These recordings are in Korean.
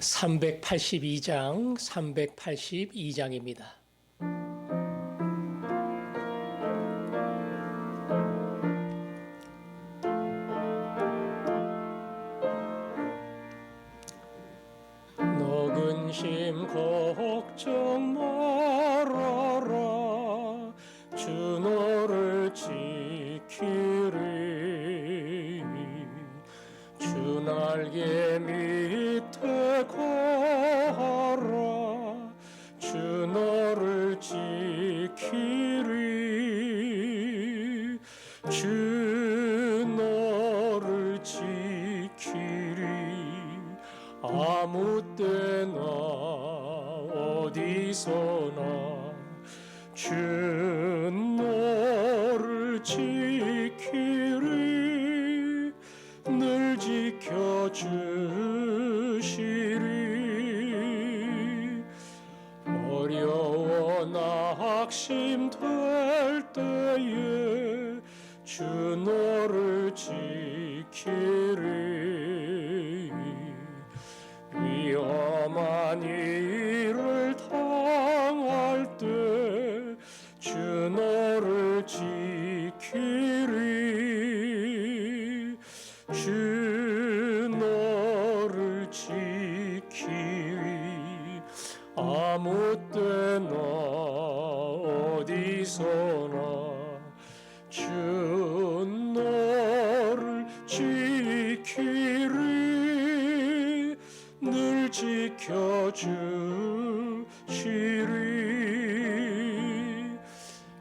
382장, 382장입니다. 너 근심 걱정 말아라. 주 너를 지키리. 주 날개 밑에 거하라. 주 너를 지키리. 주 너를 지키리. 아무 때나 어디서나 주 너를 지키리. 늘 지켜주시리. 어려워 낙심될 때에 주 너를 지키리. 위험한 일을 당할 때 주 너를 지키리. 주 너를 지키리. 아무 때나 어디서나 주 너를 지키리. 늘 지켜주시리.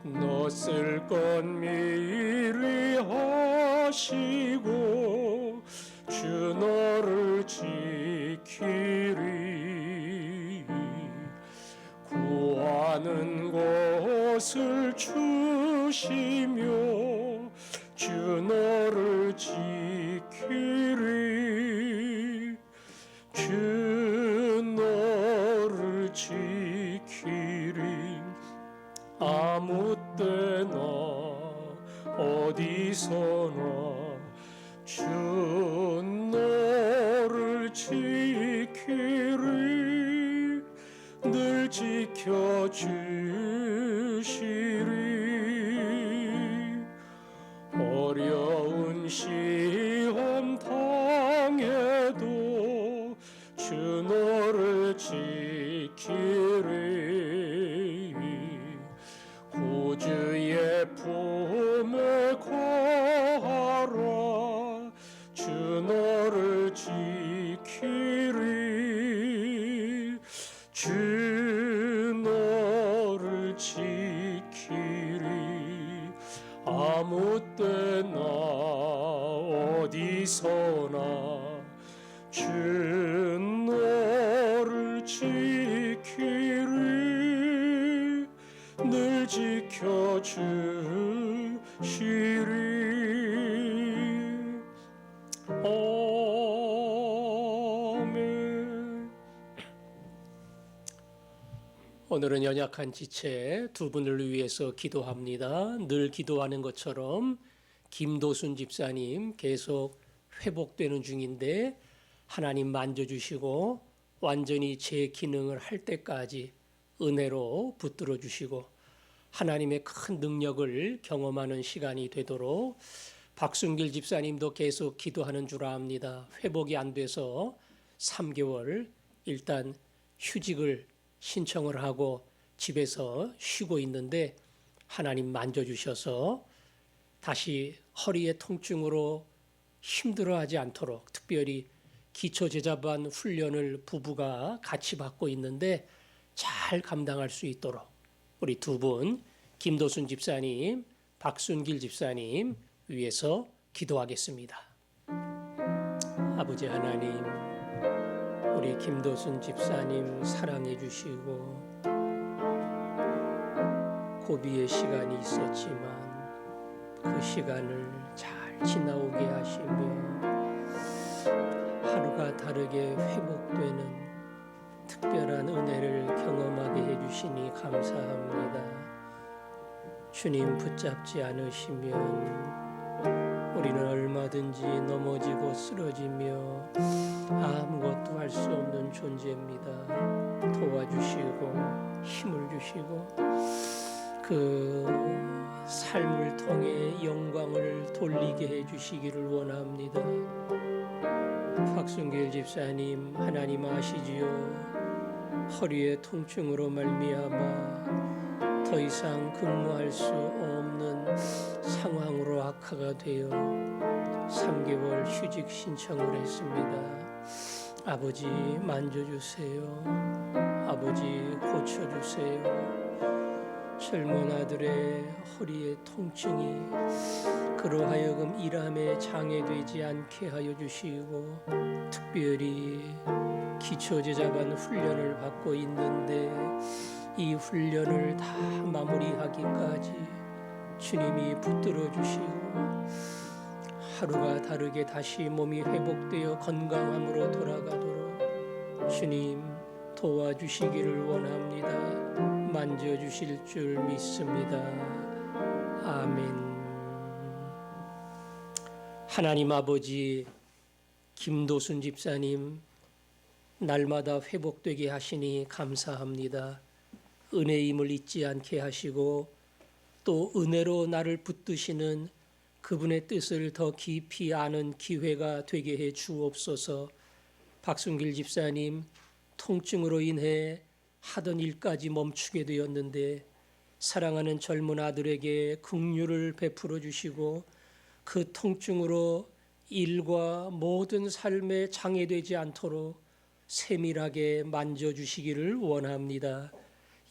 너 쓸 건 미리 하시고 주 너를 지키리. 구하는 것을 주시며 주 너를 지키리. 주 너를 지키리. 아무 때나 어디서나 주 너를 지키리. 늘 지켜주시리. 어려운 시험 당해도 주 너를 지키리. 구주의 품에 거하라. 주 너를 지키리. 주 너를 지키리. 아무 때나 어디서나 주 너를 지키리. 늘 지켜주시리. 아멘. 오늘은 연약한 지체 두 분을 위해서 기도합니다. 늘 기도하는 것처럼 김도순 집사님 계속 회복되는 중인데 하나님 만져주시고 완전히 제 기능을 할 때까지 은혜로 붙들어 주시고 하나님의 큰 능력을 경험하는 시간이 되도록 박순길 집사님도 계속 기도하는 줄 압니다. 회복이 안 돼서 3개월 일단 휴직을 신청을 하고 집에서 쉬고 있는데 하나님 만져주셔서 다시 허리의 통증으로 힘들어하지 않도록 특별히 기초제자반 훈련을 부부가 같이 받고 있는데 잘 감당할 수 있도록 우리 두 분 김도순 집사님, 박순길 집사님 위해서 기도하겠습니다. 아버지 하나님, 우리 김도순 집사님 사랑해 주시고 고비의 시간이 있었지만 그 시간을 잘 지나오게 하시며 하루가 다르게 회복되는 특별한 은혜를 경험하게 해주시니 감사합니다. 주님 붙잡지 않으시면 우리는 얼마든지 넘어지고 쓰러지며 아무것도 할 수 없는 존재입니다. 도와주시고 힘을 주시고 그 삶을 통해 영광을 돌리게 해주시기를 원합니다. 박순길 집사님, 하나님 아시지요? 허리의 통증으로 말미암아 더 이상 근무할 수 없는 상황으로 악화가 되어 3개월 휴직 신청을 했습니다. 아버지 만져주세요. 아버지 고쳐주세요. 젊은 아들의 허리의 통증이 그로 하여금 일함에 장애되지 않게 하여 주시고, 특별히 기초제자반 훈련을 받고 있는데 이 훈련을 다 마무리하기까지 주님이 붙들어 주시고 하루가 다르게 다시 몸이 회복되어 건강함으로 돌아가도록 주님 도와주시기를 원합니다. 만져주실 줄 믿습니다. 아멘. 하나님 아버지, 김도순 집사님 날마다 회복되게 하시니 감사합니다. 은혜임을 잊지 않게 하시고 또 은혜로 나를 붙드시는 그분의 뜻을 더 깊이 아는 기회가 되게 해 주옵소서. 박순길 집사님 통증으로 인해 하던 일까지 멈추게 되었는데 사랑하는 젊은 아들에게 긍휼을 베풀어 주시고 그 통증으로 일과 모든 삶에 장애되지 않도록 세밀하게 만져주시기를 원합니다.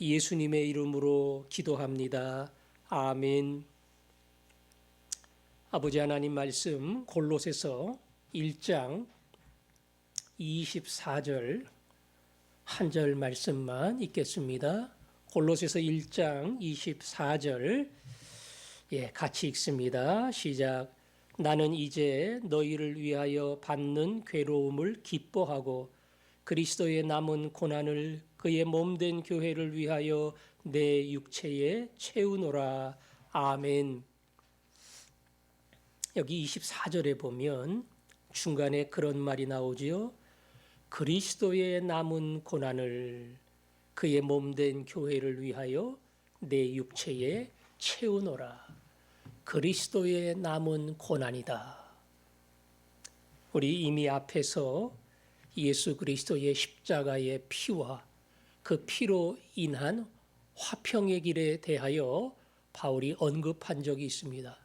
예수님의 이름으로 기도합니다. 아멘. 아버지 하나님 말씀 골로새서 1장 24절 한 절 말씀만 읽겠습니다. 골로새서 1장 24절 같이 읽습니다. 시작. 나는 이제 너희를 위하여 받는 괴로움을 기뻐하고 그리스도의 남은 고난을 그의 몸된 교회를 위하여 내 육체에 채우노라. 아멘. 여기 24절에 보면 중간에 그런 말이 나오지요. 그리스도의 남은 고난을 그의 몸된 교회를 위하여 내 육체에 채우노라. 그리스도의 남은 고난이다. 우리 이미 앞에서 예수 그리스도의 십자가의 피와 그 피로 인한 화평의 길에 대하여 바울이 언급한 적이 있습니다.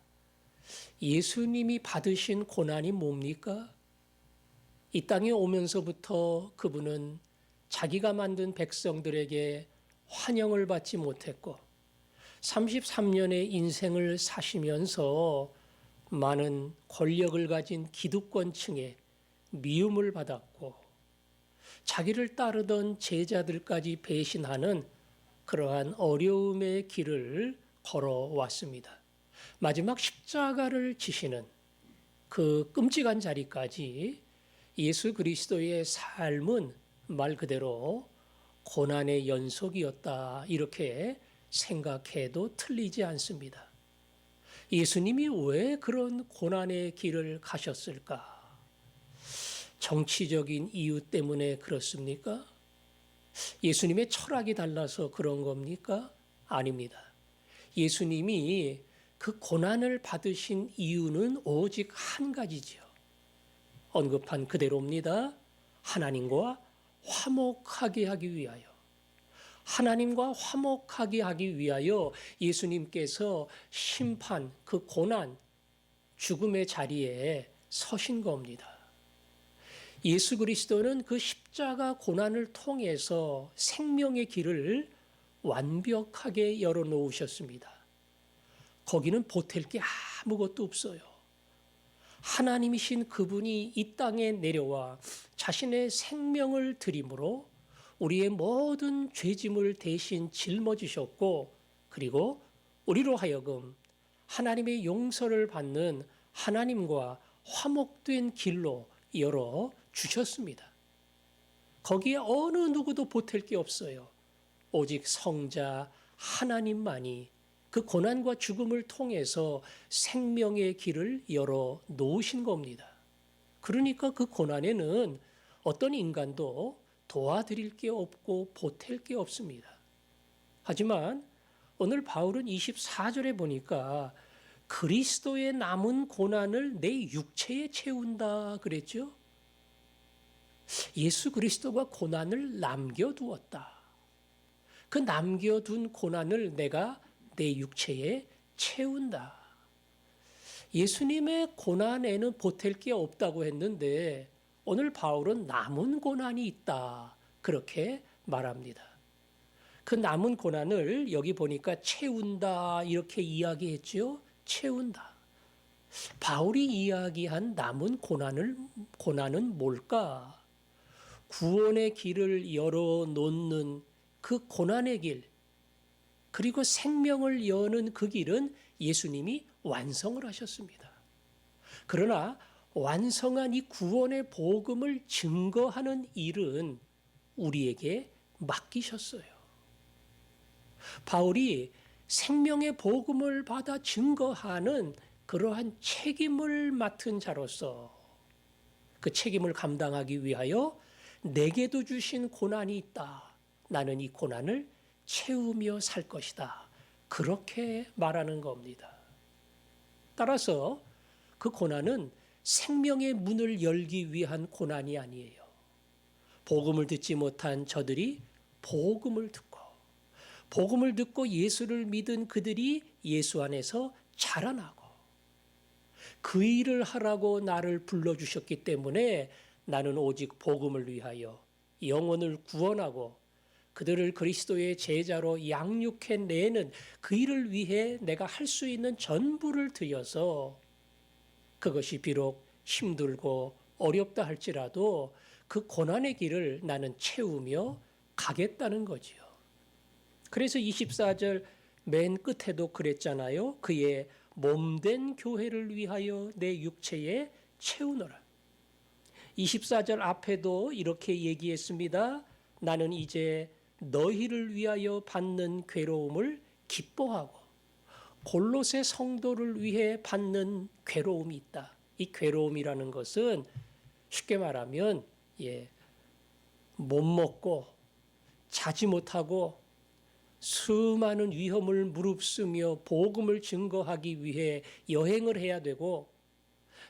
예수님이 받으신 고난이 뭡니까? 이 땅에 오면서부터 그분은 자기가 만든 백성들에게 환영을 받지 못했고 33년의 인생을 사시면서 많은 권력을 가진 기득권층에 미움을 받았고 자기를 따르던 제자들까지 배신하는 그러한 어려움의 길을 걸어왔습니다. 마지막 십자가를 지시는 그 끔찍한 자리까지 예수 그리스도의 삶은 말 그대로 고난의 연속이었다. 이렇게 생각해도 틀리지 않습니다. 예수님이 왜 그런 고난의 길을 가셨을까? 정치적인 이유 때문에 그렇습니까? 예수님의 철학이 달라서 그런 겁니까? 아닙니다. 예수님이 그 고난을 받으신 이유는 오직 한 가지죠. 언급한 그대로입니다. 하나님과 화목하게 하기 위하여. 하나님과 화목하게 하기 위하여 예수님께서 심판, 그 고난, 죽음의 자리에 서신 겁니다. 예수 그리스도는 그 십자가 고난을 통해서 생명의 길을 완벽하게 열어놓으셨습니다. 거기는 보탤 게 아무것도 없어요. 하나님이신 그분이 이 땅에 내려와 자신의 생명을 드림으로 우리의 모든 죄짐을 대신 짊어지셨고, 그리고 우리로 하여금 하나님의 용서를 받는 하나님과 화목된 길로 열어 주셨습니다. 거기에 어느 누구도 보탤 게 없어요. 오직 성자 하나님만이 그 고난과 죽음을 통해서 생명의 길을 열어 놓으신 겁니다. 그러니까 그 고난에는 어떤 인간도 도와드릴 게 없고 보탤 게 없습니다. 하지만 오늘 바울은 24절에 보니까 그리스도의 남은 고난을 내 육체에 채운다 그랬죠. 예수 그리스도가 고난을 남겨두었다. 그 남겨둔 고난을 내가 내 육체에 채운다. 예수님의 고난에는 보탤 게 없다고 했는데 오늘 바울은 남은 고난이 있다. 그렇게 말합니다. 그 남은 고난을 여기 보니까 채운다 이렇게 이야기했죠. 채운다. 바울이 이야기한 남은 고난은 뭘까? 구원의 길을 열어놓는 그 고난의 길, 그리고 생명을 여는 그 길은 예수님이 완성을 하셨습니다. 그러나 완성한 이 구원의 복음을 증거하는 일은 우리에게 맡기셨어요. 바울이 생명의 복음을 받아 증거하는 그러한 책임을 맡은 자로서 그 책임을 감당하기 위하여 내게도 주신 고난이 있다. 나는 이 고난을 채우며 살 것이다. 그렇게 말하는 겁니다. 따라서 그 고난은 생명의 문을 열기 위한 고난이 아니에요. 복음을 듣지 못한 저들이 복음을 듣고 예수를 믿은 그들이 예수 안에서 자라나고 그 일을 하라고 나를 불러주셨기 때문에 나는 오직 복음을 위하여 영혼을 구원하고 그들을 그리스도의 제자로 양육해내는 그 일을 위해 내가 할 수 있는 전부를 들여서 그것이 비록 힘들고 어렵다 할지라도 그 고난의 길을 나는 채우며 가겠다는 거지요. 그래서 24절 맨 끝에도 그랬잖아요. 그의 몸된 교회를 위하여 내 육체에 채우노라. 24절 앞에도 이렇게 얘기했습니다. 나는 이제 너희를 위하여 받는 괴로움을 기뻐하고 골로새 성도를 위해 받는 괴로움이 있다. 이 괴로움이라는 것은 쉽게 말하면 못 먹고 자지 못하고 수많은 위험을 무릅쓰며 복음을 증거하기 위해 여행을 해야 되고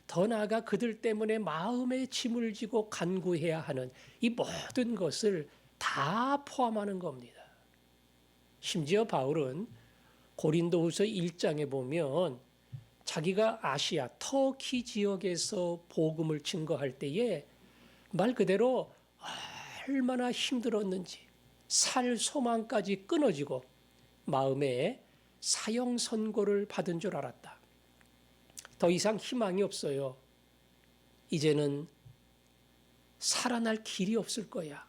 더 나아가 그들 때문에 마음의 짐을 지고 간구해야 하는 이 모든 것을 다 포함하는 겁니다. 심지어 바울은 고린도후서 1장에 보면 자기가 아시아 터키 지역에서 복음을 증거할 때에 말 그대로 얼마나 힘들었는지 살 소망까지 끊어지고 마음에 사형 선고를 받은 줄 알았다. 더 이상 희망이 없어요. 이제는 살아날 길이 없을 거야.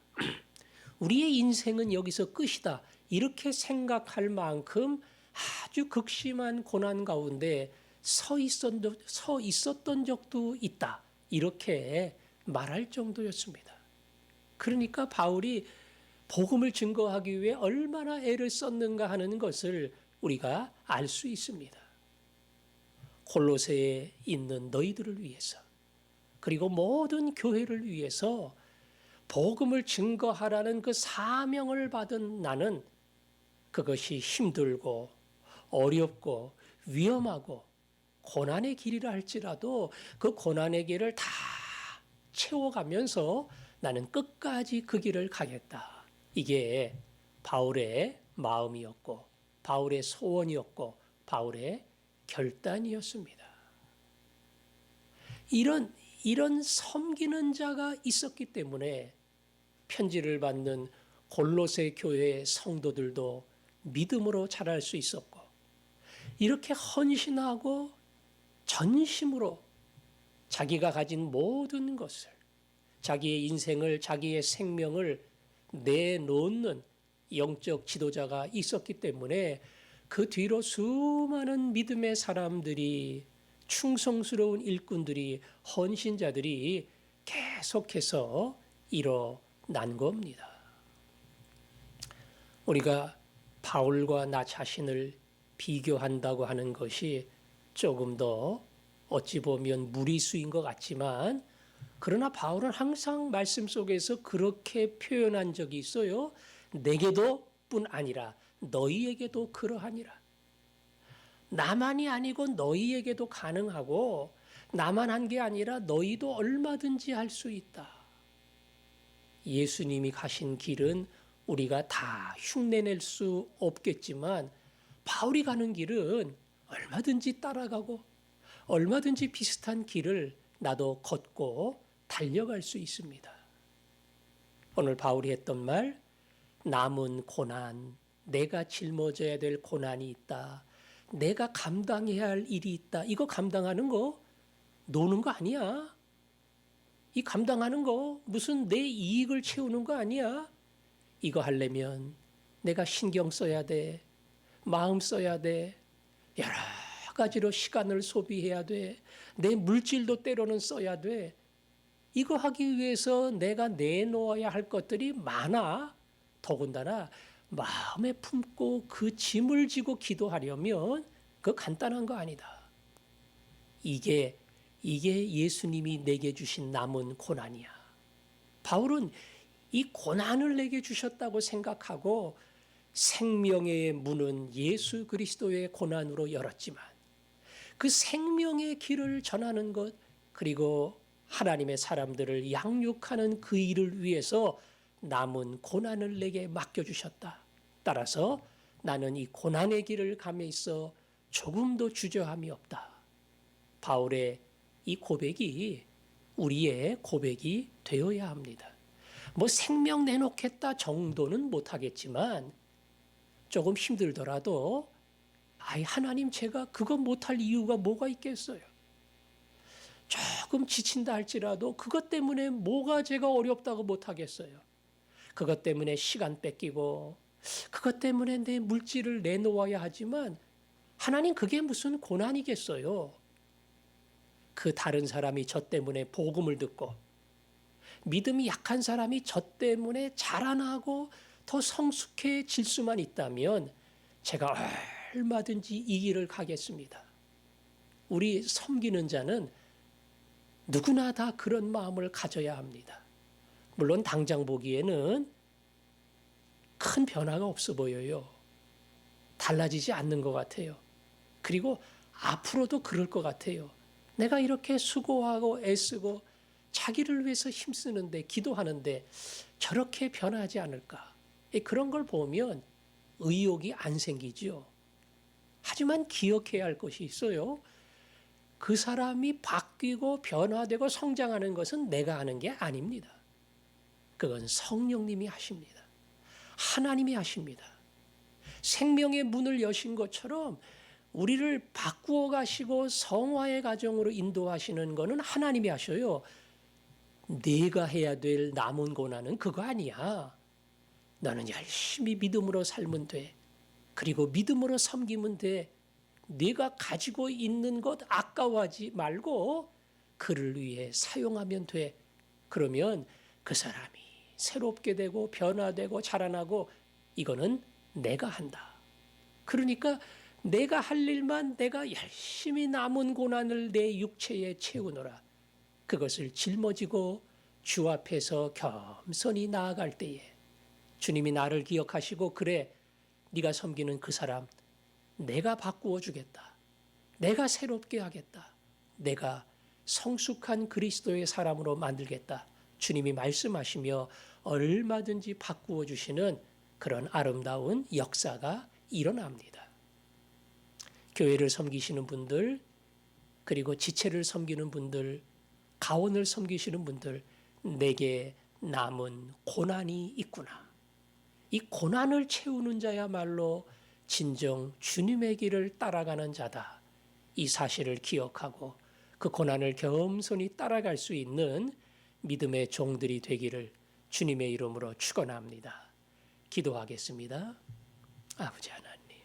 우리의 인생은 여기서 끝이다. 이렇게 생각할 만큼 아주 극심한 고난 가운데 서 있었던 적도 있다. 이렇게 말할 정도였습니다. 그러니까 바울이 복음을 증거하기 위해 얼마나 애를 썼는가 하는 것을 우리가 알 수 있습니다. 골로새에 있는 너희들을 위해서 그리고 모든 교회를 위해서 복음을 증거하라는 그 사명을 받은 나는 그것이 힘들고 어렵고 위험하고 고난의 길이라 할지라도 그 고난의 길을 다 채워가면서 나는 끝까지 그 길을 가겠다. 이게 바울의 마음이었고 바울의 소원이었고 바울의 결단이었습니다. 이런 섬기는 자가 있었기 때문에 편지를 받는 골로새 교회의 성도들도 믿음으로 자랄 수 있었고 이렇게 헌신하고 전심으로 자기가 가진 모든 것을 자기의 인생을 자기의 생명을 내놓는 영적 지도자가 있었기 때문에 그 뒤로 수많은 믿음의 사람들이 충성스러운 일꾼들이 헌신자들이 계속해서 일어난 겁니다. 우리가 바울과 나 자신을 비교한다고 하는 것이 조금 더 어찌 보면 무리수인 것 같지만 그러나 바울은 항상 말씀 속에서 그렇게 표현한 적이 있어요. 내게도 뿐 아니라 너희에게도 그러하니라. 나만이 아니고 너희에게도 가능하고 나만 한 게 아니라 너희도 얼마든지 할 수 있다. 예수님이 가신 길은 우리가 다 흉내낼 수 없겠지만 바울이 가는 길은 얼마든지 따라가고 얼마든지 비슷한 길을 나도 걷고 달려갈 수 있습니다. 오늘 바울이 했던 말, 남은 고난, 내가 짊어져야 될 고난이 있다. 내가 감당해야 할 일이 있다. 이거 감당하는 거 노는 거 아니야. 이 감당하는 거 무슨 내 이익을 채우는 거 아니야. 이거 하려면 내가 신경 써야 돼. 마음 써야 돼. 여러 가지로 시간을 소비해야 돼. 내 물질도 때로는 써야 돼. 이거 하기 위해서 내가 내놓아야 할 것들이 많아. 더군다나 마음에 품고 그 짐을 지고 기도하려면 그거 간단한 거 아니다. 이게 예수님이 내게 주신 남은 고난이야. 바울은 이 고난을 내게 주셨다고 생각하고 생명의 문은 예수 그리스도의 고난으로 열었지만 그 생명의 길을 전하는 것, 그리고 하나님의 사람들을 양육하는 그 일을 위해서 남은 고난을 내게 맡겨주셨다. 따라서 나는 이 고난의 길을 감에 있어 조금도 주저함이 없다. 바울의 이 고백이 우리의 고백이 되어야 합니다. 뭐 생명 내놓겠다 정도는 못하겠지만 조금 힘들더라도 하나님 제가 그거 못할 이유가 뭐가 있겠어요. 조금 지친다 할지라도 그것 때문에 뭐가 제가 어렵다고 못하겠어요. 그것 때문에 시간 뺏기고 그것 때문에 내 물질을 내놓아야 하지만 하나님 그게 무슨 고난이겠어요. 그 다른 사람이 저 때문에 복음을 듣고 믿음이 약한 사람이 저 때문에 자라나고 더 성숙해질 수만 있다면 제가 얼마든지 이 길을 가겠습니다. 우리 섬기는 자는 누구나 다 그런 마음을 가져야 합니다. 물론 당장 보기에는 큰 변화가 없어 보여요. 달라지지 않는 것 같아요. 그리고 앞으로도 그럴 것 같아요. 내가 이렇게 수고하고 애쓰고 자기를 위해서 힘쓰는데 기도하는데 저렇게 변하지 않을까. 그런 걸 보면 의욕이 안 생기죠. 하지만 기억해야 할 것이 있어요. 그 사람이 바뀌고 변화되고 성장하는 것은 내가 하는 게 아닙니다. 그건 성령님이 하십니다. 하나님이 하십니다. 생명의 문을 여신 것처럼 우리를 바꾸어 가시고 성화의 과정으로 인도하시는 것은 하나님이 하셔요. 네가 해야 될 남은 고난은 그거 아니야. 너는 열심히 믿음으로 살면 돼. 그리고 믿음으로 섬기면 돼. 네가 가지고 있는 것 아까워하지 말고 그를 위해 사용하면 돼. 그러면 그 사람이 새롭게 되고 변화되고 자라나고 이거는 내가 한다. 그러니까 내가 할 일만 내가 열심히 남은 고난을 내 육체에 채우노라. 그것을 짊어지고 주 앞에서 겸손히 나아갈 때에 주님이 나를 기억하시고 그래 네가 섬기는 그 사람 내가 바꾸어 주겠다. 내가 새롭게 하겠다. 내가 성숙한 그리스도의 사람으로 만들겠다. 주님이 말씀하시며 얼마든지 바꾸어 주시는 그런 아름다운 역사가 일어납니다. 교회를 섬기시는 분들, 그리고 지체를 섬기는 분들, 가원을 섬기시는 분들, 내게 남은 고난이 있구나. 이 고난을 채우는 자야말로 진정 주님의 길을 따라가는 자다. 이 사실을 기억하고 그 고난을 겸손히 따라갈 수 있는 믿음의 종들이 되기를 주님의 이름으로 축원합니다. 기도하겠습니다. 아버지 하나님,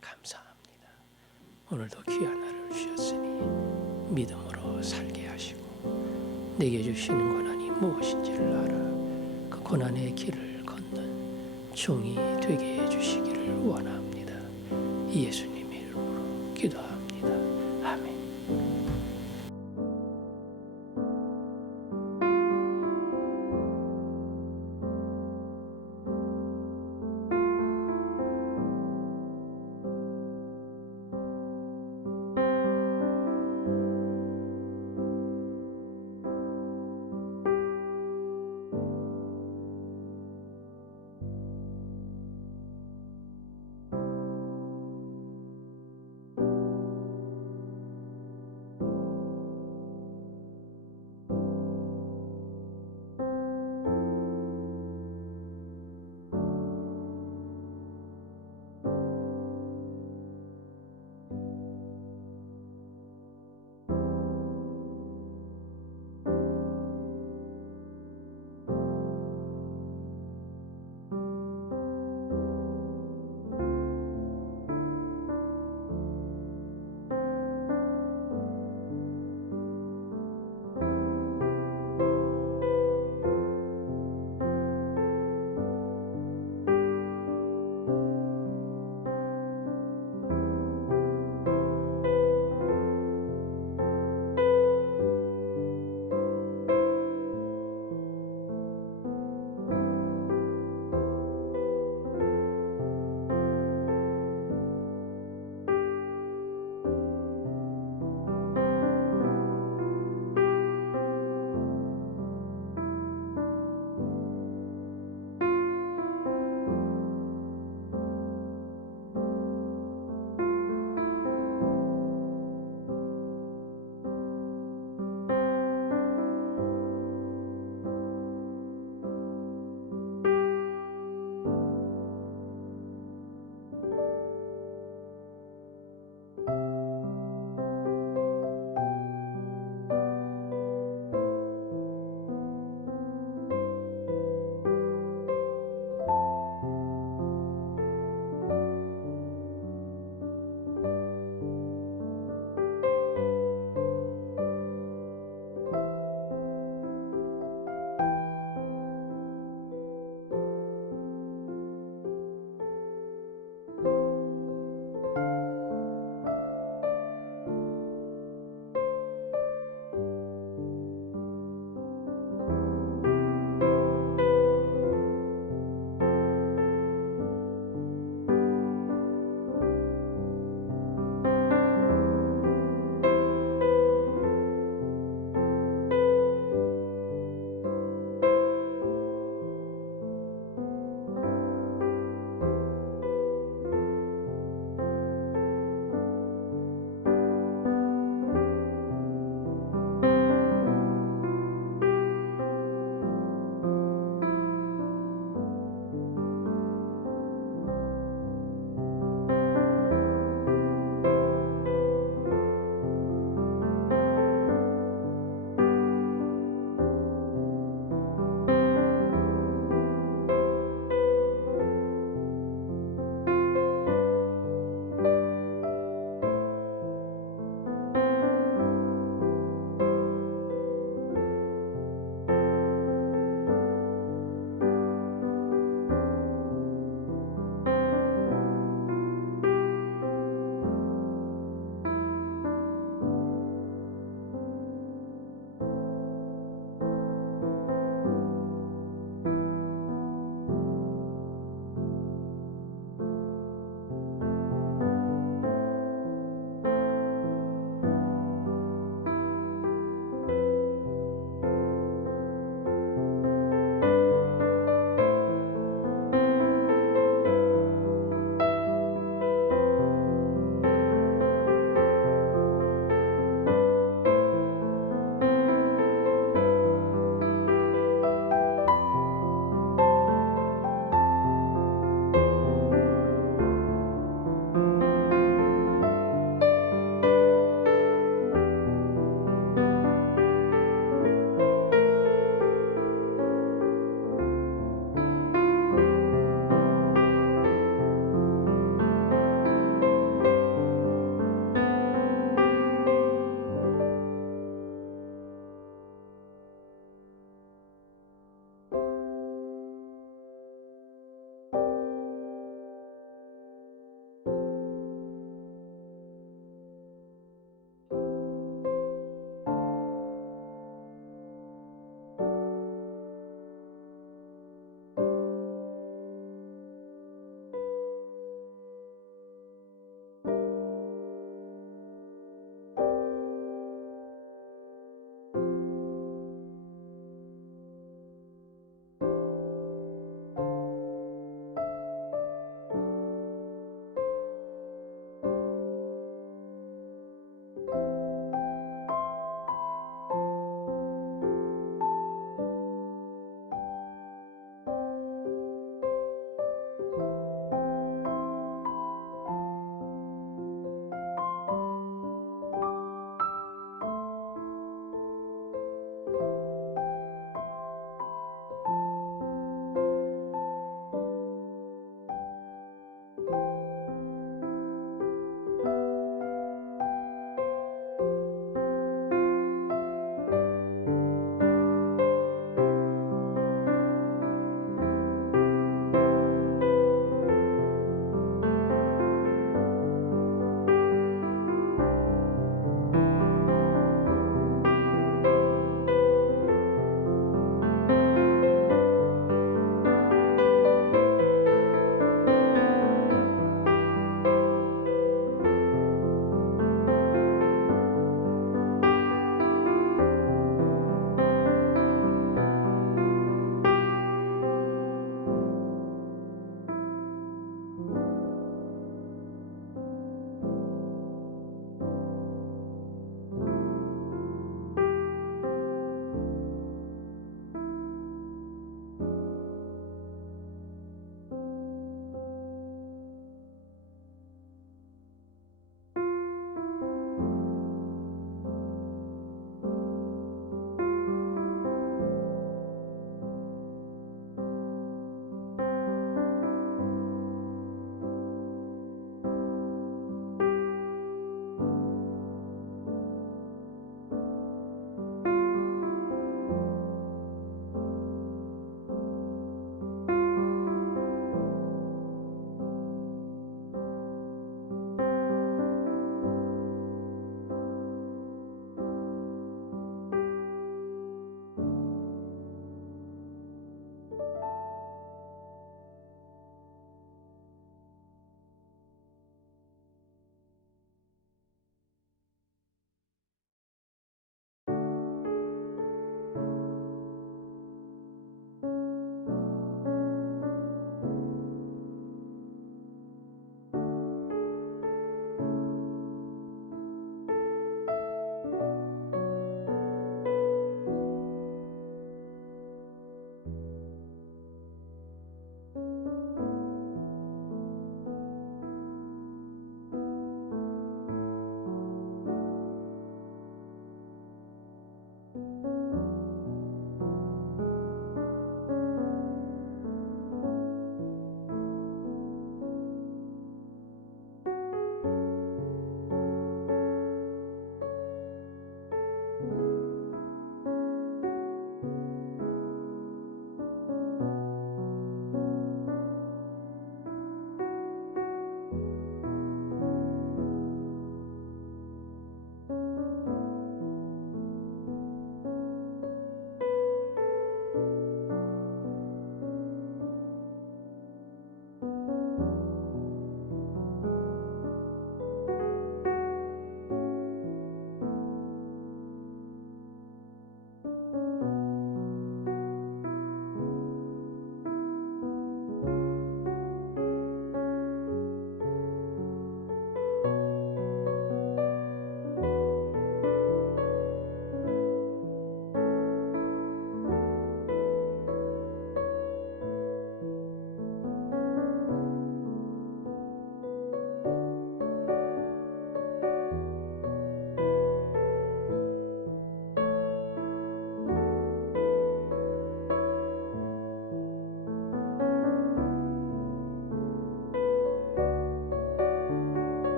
감사합니다. 오늘도 귀한 하루를 주셨으니 믿음으로 살게 하시고 내게 주시는 고난이 무엇인지를 알아 그 고난의 길을 걷는 종이 되게 해주시기를 원합니다. 예수님